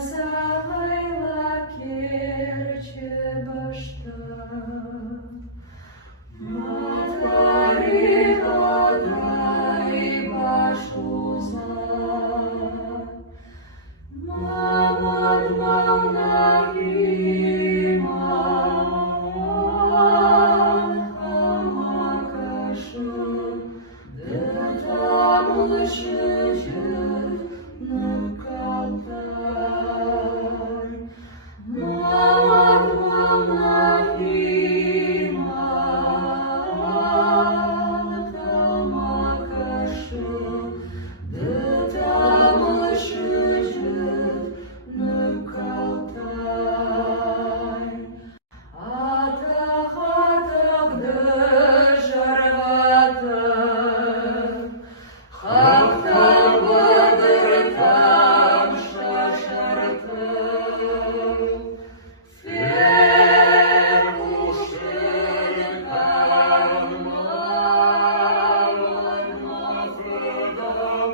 Завила Керчи башта, Матвари ходай башуза, Мамад мамнагима, Хамакашу, Детамлышыжы, Нукалтай, Мамад мамнагима, Хамакашу, Детамлышыжы, Нукалтай. Атах-атах дыжарватыр, Хактан быдыртам шашартыр, Фер кушыркан мамын мафрыдам,